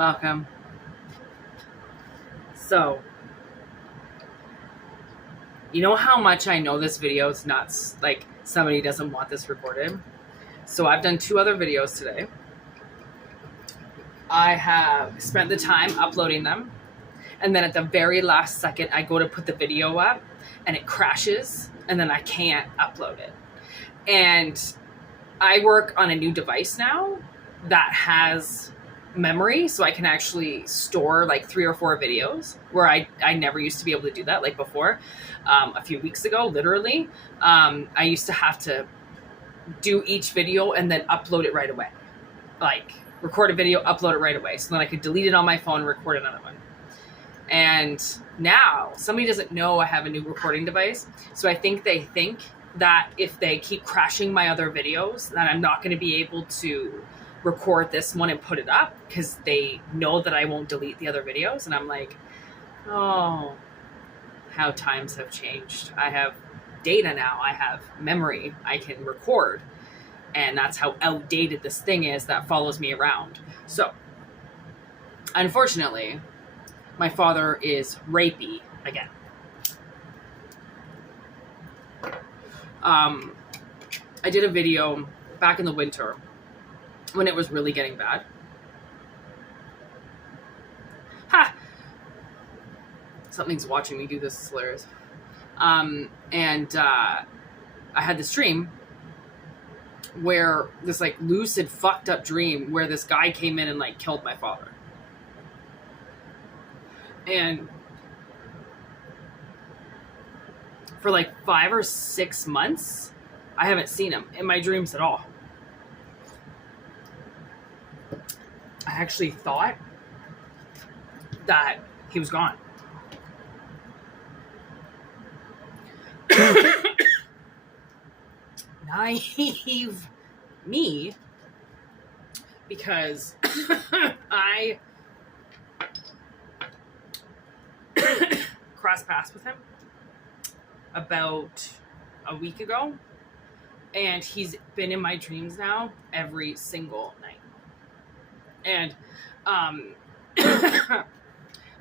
Welcome. So, you know how much I know this video is nuts? Like, somebody doesn't want this recorded. So I've done 2 other videos today. I have spent the time uploading them. And then at the very last second, I go to put the video up and it crashes and then I can't upload it. And I work on a new device now that has memory, so I can actually store like 3 or 4 videos where I never used to be able to do that like before. A few weeks ago, literally, I used to have to do each video and then upload it right away. Like record a video, upload it right away. So then I could delete it on my phone, record another one. And now somebody doesn't know I have a new recording device. So I think they think that if they keep crashing my other videos, that I'm not going to be able to record this one and put it up because they know that I won't delete the other videos. And I'm like, oh, how times have changed. I have data now. I have memory. I can record. And that's how outdated this thing is that follows me around. So, unfortunately, my father is rapey again. I did a video back in the winter when it was really getting bad. Ha! Something's watching me do this. It's hilarious. I had this dream where this like lucid fucked up dream where this guy came in and like killed my father. And for like 5 or 6 months, I haven't seen him in my dreams at all. I actually thought that he was gone. Naive me, because I crossed paths with him about a week ago, and he's been in my dreams now every single night. And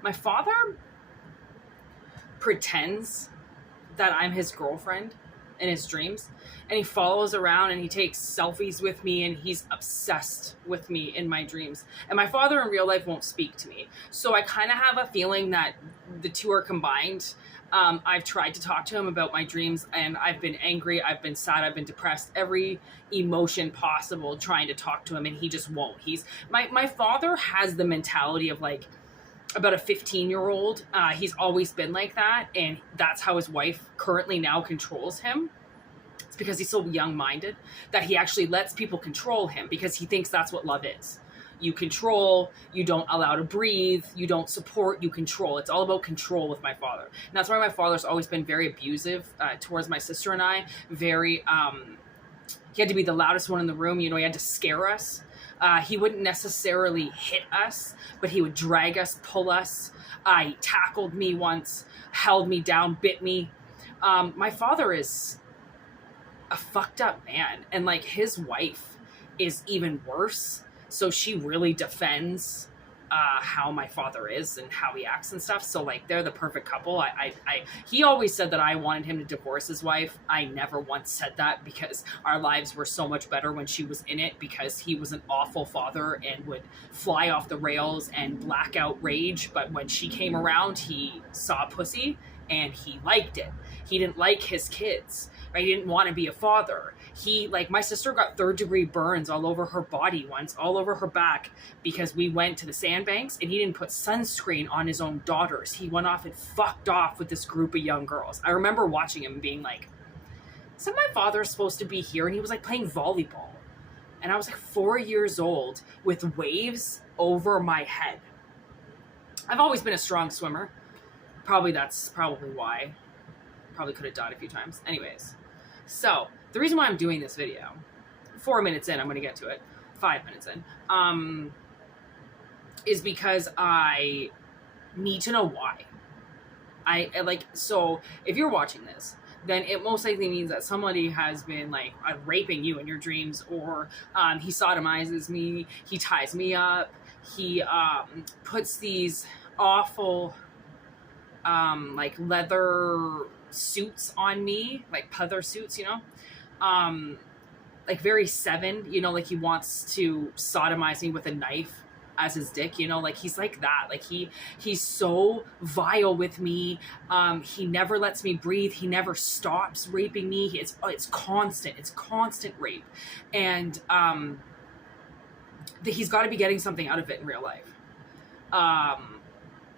my father pretends that I'm his girlfriend in his dreams, and he follows around and he takes selfies with me and he's obsessed with me in my dreams. And my father in real life won't speak to me, so I kind of have a feeling that the two are combined. I've tried to talk to him about my dreams, and I've been angry, I've been sad, I've been depressed, every emotion possible trying to talk to him, and he just won't. He's my father has the mentality of like about a 15-year-old. He's always been like that, and that's how his wife currently now controls him. It's because he's so young-minded that he actually lets people control him because he thinks that's what love is. You control, you don't allow to breathe, you don't support, you control. It's all about control with my father. And that's why my father's always been very abusive towards my sister and I. Very, he had to be the loudest one in the room. You know, he had to scare us. He wouldn't necessarily hit us, but he would drag us, pull us. He tackled me once, held me down, bit me. My father is a fucked up man, and like his wife is even worse. So she really defends how my father is and how he acts and stuff. So like they're the perfect couple. He always said that I wanted him to divorce his wife. I never once said that because our lives were so much better when she was in it, because he was an awful father and would fly off the rails and black out rage. But when she came around, he saw pussy and he liked it. He didn't like his kids. Right? He didn't want to be a father. My sister got 3rd-degree burns all over her body once, all over her back, because we went to the sandbanks and he didn't put sunscreen on his own daughters. He went off and fucked off with this group of young girls. I remember watching him being like, so my father's supposed to be here, and he was like playing volleyball. And I was like 4 years old with waves over my head. I've always been a strong swimmer. That's probably why. Probably could have died a few times. Anyways, so the reason why I'm doing this video, 4 minutes in, I'm going to get to it, 5 minutes in, is because I need to know why. So if you're watching this, then it most likely means that somebody has been like raping you in your dreams, or he sodomizes me, he ties me up, He puts these awful like leather suits on me, like leather suits, you know, like very Seven, you know, like he wants to sodomize me with a knife as his dick, you know, like he's like that. Like he's so vile with me. He never lets me breathe. He never stops raping me. It's constant. It's constant rape, and he's got to be getting something out of it in real life.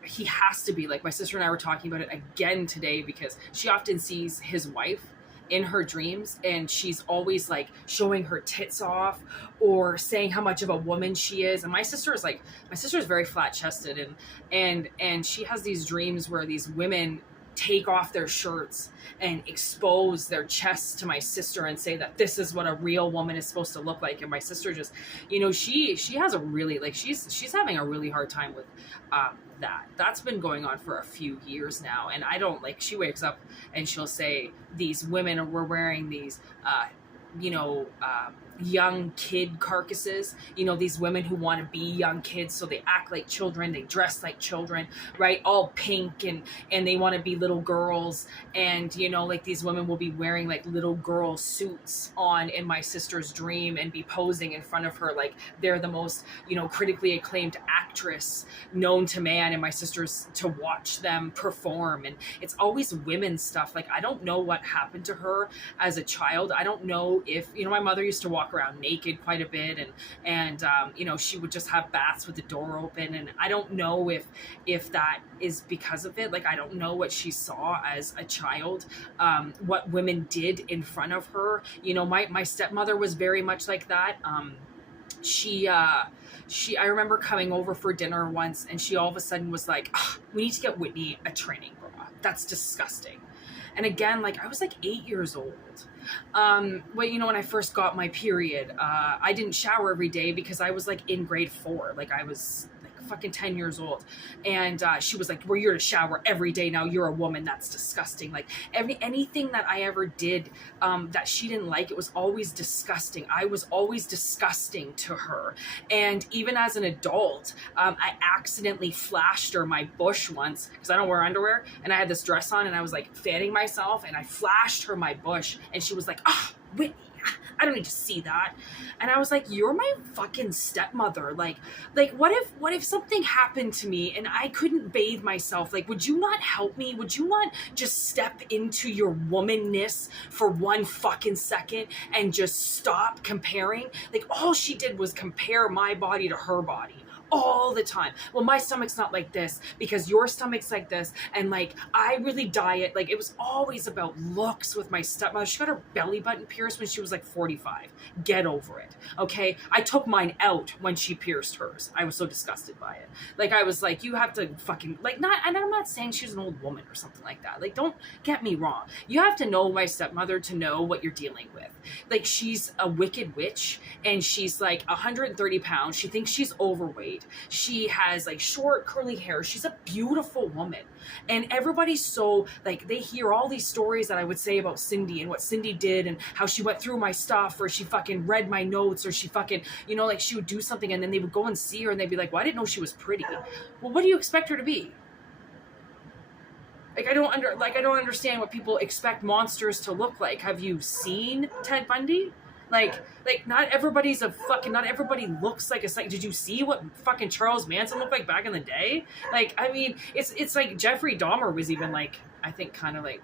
He has to be. Like, my sister and I were talking about it again today, because she often sees his wife in her dreams, and she's always like showing her tits off or saying how much of a woman she is. And my sister is very flat chested, and she has these dreams where these women take off their shirts and expose their chests to my sister and say that this is what a real woman is supposed to look like. And my sister just, you know, she has a really, like, she's having a really hard time with that's been going on for a few years now. And I don't, like, she wakes up and she'll say these women were wearing these young kid carcasses, you know, these women who want to be young kids, so they act like children, they dress like children, right, all pink, and they want to be little girls. And, you know, like, these women will be wearing like little girl suits on in my sister's dream and be posing in front of her like they're the most, you know, critically acclaimed actress known to man, and my sister's to watch them perform. And it's always women's stuff. Like, I don't know what happened to her as a child. I don't know if, you know, my mother used to walk around naked quite a bit, and you know, she would just have baths with the door open, and I don't know if that is because of it. Like, I don't know what she saw as a child, what women did in front of her. You know, my stepmother was very much like that. I remember coming over for dinner once, and she all of a sudden was like, we need to get Whitney a training bra. That's disgusting. And again, like, I was like 8 years old. Well, you know, when I first got my period, I didn't shower every day because I was like in grade 4. Like, I was like fucking 10 years old. And she was like, well, you're to shower every day now. You're a woman. That's disgusting. Like, anything that I ever did that she didn't like, it was always disgusting. I was always disgusting to her. And even as an adult, I accidentally flashed her my bush once, because I don't wear underwear, and I had this dress on, and I was like fanning myself, and I flashed her my bush, and she was like, Whitney, I don't need to see that. And I was like, you're my fucking stepmother. Like what if something happened to me and I couldn't bathe myself? Like, would you not help me? Would you not just step into your womanness for one fucking second and just stop comparing? Like, all she did was compare my body to her body all the time. Well, my stomach's not like this because your stomach's like this, and like, I really diet. Like, it was always about looks with my stepmother. She got her belly button pierced when she was like 45. Get over it, okay? I took mine out when she pierced hers. I was so disgusted by it. Like, I was like, you have to fucking, like, not, and I'm not saying she's an old woman or something like that. Like, don't get me wrong. You have to know my stepmother to know what you're dealing with. Like, she's a wicked witch, and she's like 130 pounds. She thinks she's overweight. She has like short curly hair. She's a beautiful woman, and everybody's so like, they hear all these stories that I would say about Cindy and what Cindy did and how she went through my stuff, or she fucking read my notes, or she fucking, you know, like, she would do something and then they would go and see her and they'd be like, well, I didn't know she was pretty. Well, what do you expect her to be? Like, I don't understand what people expect monsters to look like. Have you seen Ted Bundy? Like, not everybody looks like a psych. Did you see what fucking Charles Manson looked like back in the day? Like, I mean, it's like Jeffrey Dahmer was even like, I think, kind of like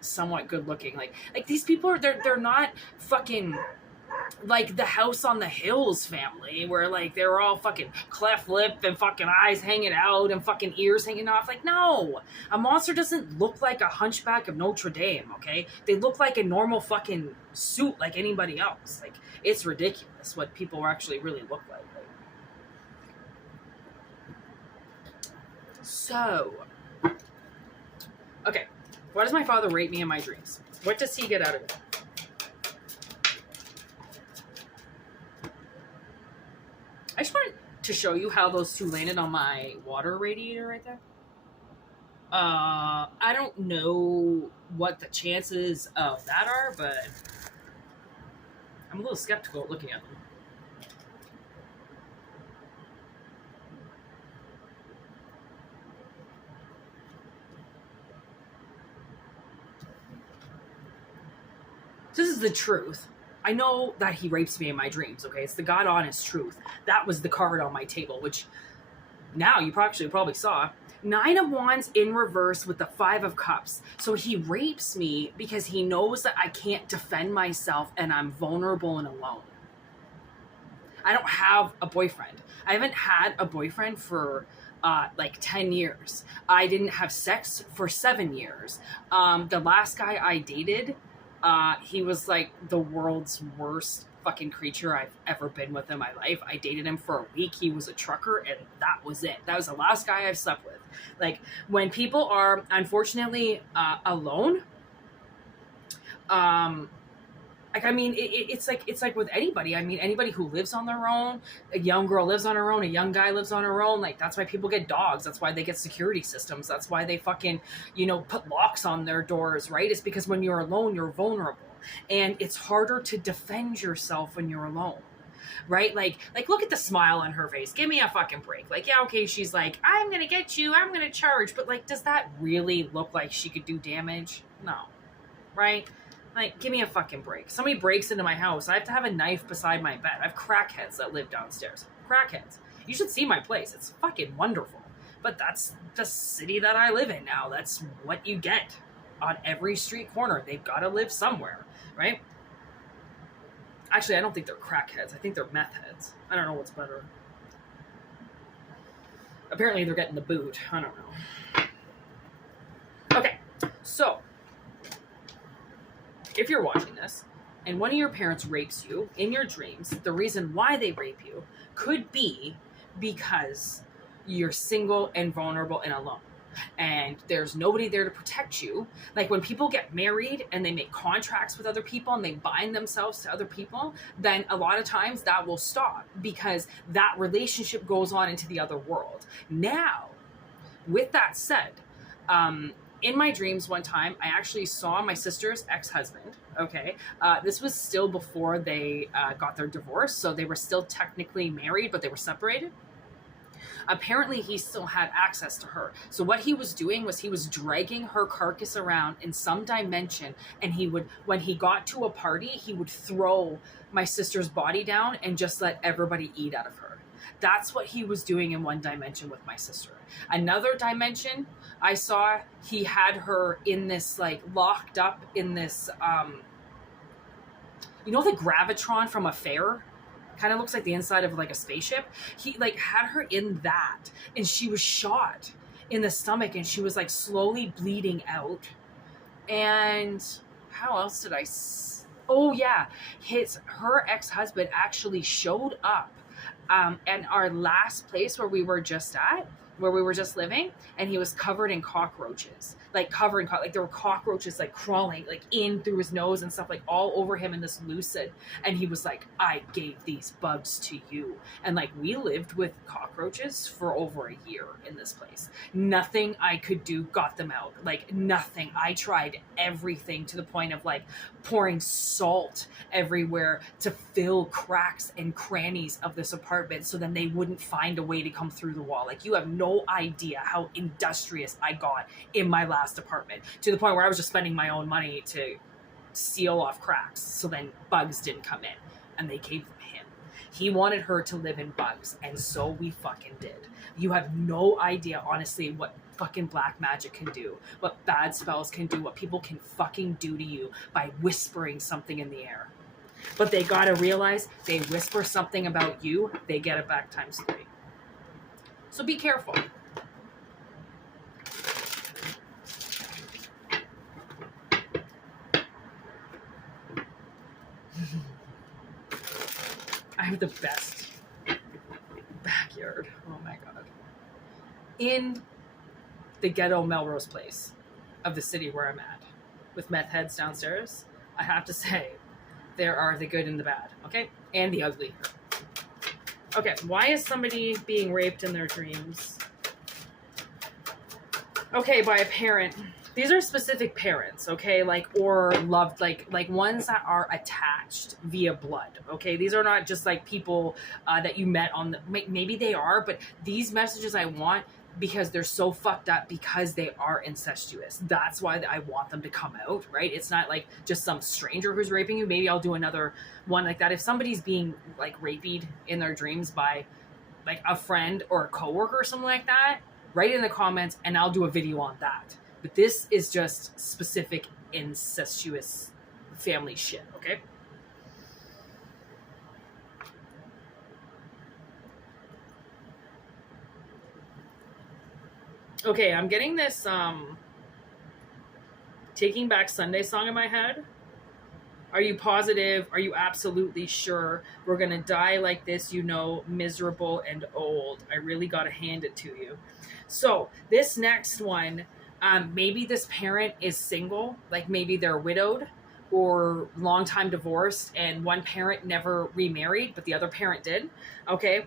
somewhat good looking. Like these people are, they're not fucking like the House on the Hills family, where like they're all fucking cleft lip and fucking eyes hanging out and fucking ears hanging off. Like, no, a monster doesn't look like a hunchback of Notre Dame, okay? They look like a normal fucking suit like anybody else. Like, it's ridiculous what people actually really look like. So, okay, why does my father rape me in my dreams? What does he get out of it? I just wanted to show you how those two landed on my water radiator right there. I don't know what the chances of that are, but I'm a little skeptical looking at them. This is the truth. I know that he rapes me in my dreams, okay? It's the God honest truth. That was the card on my table, which now you probably saw. 9 of Wands in reverse with the 5 of Cups. So he rapes me because he knows that I can't defend myself and I'm vulnerable and alone. I don't have a boyfriend. I haven't had a boyfriend for like 10 years. I didn't have sex for 7 years. The last guy I dated, he was like the world's worst fucking creature I've ever been with in my life. I dated him for a week. He was a trucker, and that was it. That was the last guy I've slept with. Like, when people are unfortunately alone, like, I mean, it's like with anybody. I mean, anybody who lives on their own, a young girl lives on her own, a young guy lives on her own. Like, that's why people get dogs. That's why they get security systems. That's why they fucking, put locks on their doors, right? It's because when you're alone, you're vulnerable. And it's harder to defend yourself when you're alone. Right? Like look at the smile on her face. Give me a fucking break. Like, yeah, okay, she's like, I'm gonna get you, I'm gonna charge. But like, does that really look like she could do damage? No. Right? Like, give me a fucking break. Somebody breaks into my house, I have to have a knife beside my bed. I have crackheads that live downstairs. Crackheads. You should see my place. It's fucking wonderful. But that's the city that I live in now. That's what you get on every street corner. They've got to live somewhere, right? Actually, I don't think they're crackheads. I think they're meth heads. I don't know what's better. Apparently, they're getting the boot. I don't know. Okay, so if you're watching this and one of your parents rapes you in your dreams, the reason why they rape you could be because you're single and vulnerable and alone. And there's nobody there to protect you. Like, when people get married and they make contracts with other people and they bind themselves to other people, then a lot of times that will stop because that relationship goes on into the other world. Now, with that said, in my dreams one time, I actually saw my sister's ex-husband, okay? This was still before they got their divorce, so they were still technically married, but they were separated. Apparently, he still had access to her. So what he was doing was he was dragging her carcass around in some dimension, and he would, when he got to a party, he would throw my sister's body down and just let everybody eat out of her. That's what he was doing in one dimension with my sister. Another dimension, I saw he had her in this, like, locked up in this, the Gravitron from a fair? Kind of looks like the inside of like a spaceship. He like had her in that, and she was shot in the stomach, and she was like slowly bleeding out. And how else did oh yeah, her ex-husband actually showed up at our last place where we were just living, and he was covered in cockroaches, like there were cockroaches like crawling like in through his nose and stuff, like all over him in this lucid. And he was like, I gave these bugs to you. And like, we lived with cockroaches for over a year in this place. Nothing I could do got them out. Like, nothing. I tried everything, to the point of like pouring salt everywhere to fill cracks and crannies of this apartment so then they wouldn't find a way to come through the wall. Like, you have no idea how industrious I got in my last apartment, to the point where I was just spending my own money to seal off cracks so then bugs didn't come in, and they came from him. He wanted her to live in bugs, and so we fucking did. You have no idea, honestly, what fucking black magic can do, what bad spells can do, what people can fucking do to you by whispering something in the air. But they gotta realize, they whisper something about you, they get it back times 3. So be careful. I have the best backyard. Oh my God. In the ghetto Melrose Place of the city where I'm at, with meth heads downstairs, I have to say, there are the good and the bad, okay? And the ugly. Okay, why is somebody being raped in their dreams? Okay, by a parent. These are specific parents, okay? Like, or loved, like ones that are attached via blood, okay? These are not just like people that you met on the, maybe they are, but these messages I want because they're so fucked up because they are incestuous. That's why I want them to come out, right? It's not like just some stranger who's raping you. Maybe I'll do another one like that. If somebody's being like raped in their dreams by like a friend or a coworker or something like that, write it in the comments and I'll do a video on that. But this is just specific incestuous family shit, okay? Okay, I'm getting this Taking Back Sunday song in my head. Are you positive? Are you absolutely sure? We're gonna die like this, you know, miserable and old. I really gotta hand it to you. So this next one, maybe this parent is single, like maybe they're widowed or long time divorced and one parent never remarried, but the other parent did. Okay,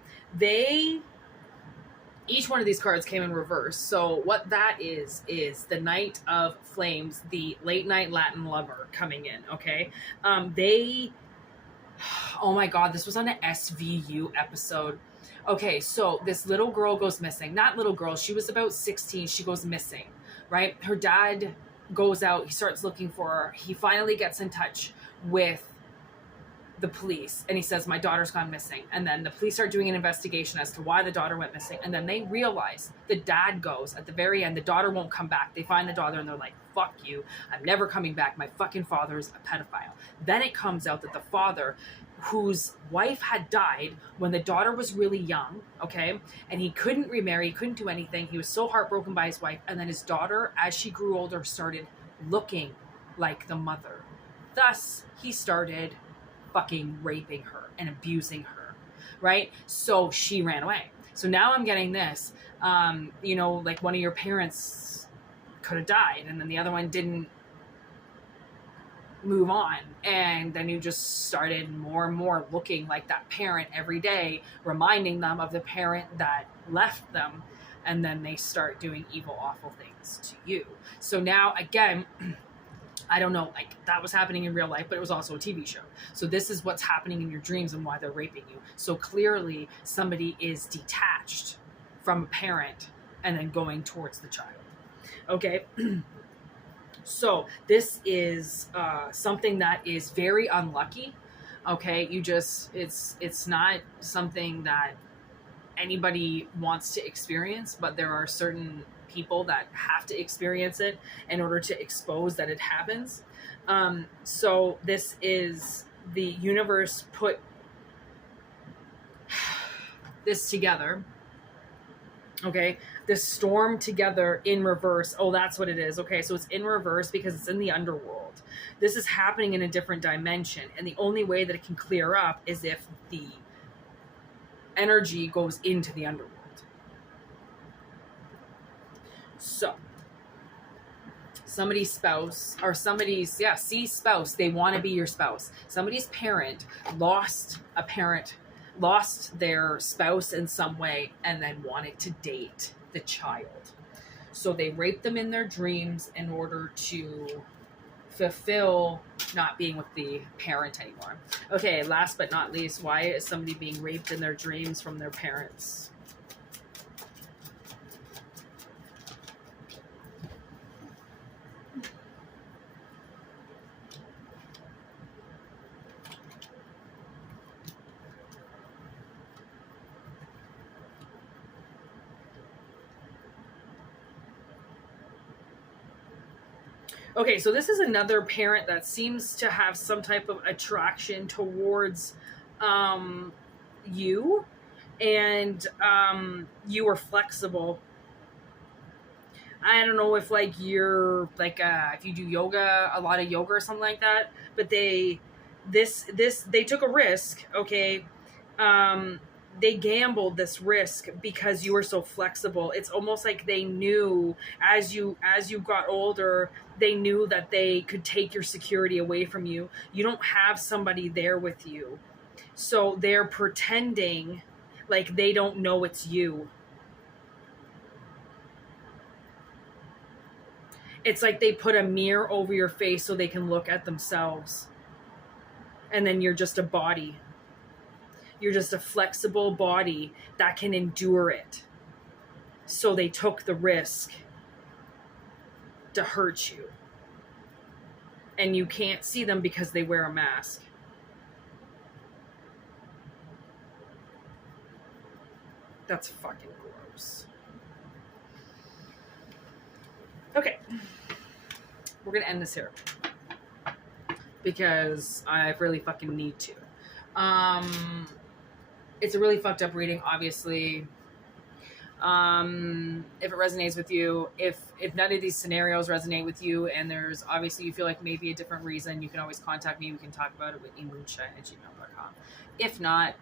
each one of these cards came in reverse. So what that is the Knight of Flames, the late night Latin lover coming in, okay? Oh my God, this was on an SVU episode. Okay, so this little girl goes missing. Not little girl, she was about 16. She goes missing, right? Her dad goes out, he starts looking for her. He finally gets in touch with the police and he says, my daughter's gone missing. And then the police start doing an investigation as to why the daughter went missing. And then they realize the dad goes at the very end, the daughter won't come back. They find the daughter and they're like, fuck you, I'm never coming back. My fucking father's a pedophile. Then it comes out that the father, whose wife had died when the daughter was really young, okay, and he couldn't remarry, he couldn't do anything. He was so heartbroken by his wife. And then his daughter, as she grew older, started looking like the mother. Thus, he started fucking raping her and abusing her, right? So she ran away. So now I'm getting this, you know, like one of your parents could have died and then the other one didn't move on. And then you just started more and more looking like that parent every day, reminding them of the parent that left them. And then they start doing evil, awful things to you. So now again, I don't know, like that was happening in real life, but it was also a TV show. So this is what's happening in your dreams and why they're raping you. So clearly somebody is detached from a parent and then going towards the child. Okay. So this is something that is very unlucky. Okay. It's not something that anybody wants to experience, but there are certain people that have to experience it in order to expose that it happens. So this is the universe put this together. Okay, this storm together in reverse. Oh, that's what it is. Okay, so it's in reverse because it's in the underworld. This is happening in a different dimension, and the only way that it can clear up is if the energy goes into the underworld. So somebody's spouse or somebody's spouse, they want to be your spouse. Somebody's parent lost their spouse in some way and then wanted to date the child. So they raped them in their dreams in order to fulfill not being with the parent anymore. Okay, last but not least, why is somebody being raped in their dreams from their parents? Okay, so this is another parent that seems to have some type of attraction towards you, and you were flexible. I don't know if like you're like if you do yoga, a lot of yoga or something like that, but they took a risk, okay? They gambled this risk because you were so flexible. It's almost like they knew as you got older, they knew that they could take your security away from you. You don't have somebody there with you. So they're pretending like they don't know it's you. It's like they put a mirror over your face so they can look at themselves. And then you're just a body. You're just a flexible body that can endure it. So they took the risk to hurt you. And you can't see them because they wear a mask. That's fucking gross. Okay. We're gonna end this here. Because I really fucking need to. It's a really fucked up reading, obviously. If it resonates with you, if none of these scenarios resonate with you, and there's obviously you feel like maybe a different reason, you can always contact me. We can talk about it with whitneymoonshine@gmail.com. If not,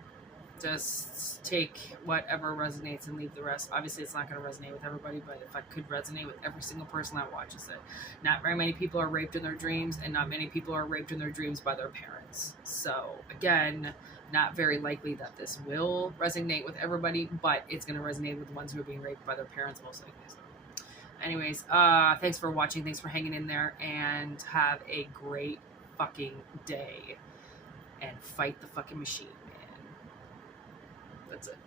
just take whatever resonates and leave the rest. Obviously, it's not going to resonate with everybody, but if I could resonate with every single person that watches it. Not very many people are raped in their dreams, and not many people are raped in their dreams by their parents. So, again, not very likely that this will resonate with everybody, but it's going to resonate with the ones who are being raped by their parents most likely. So. Anyways, thanks for watching. Thanks for hanging in there, and have a great fucking day. And fight the fucking machine, man. That's it.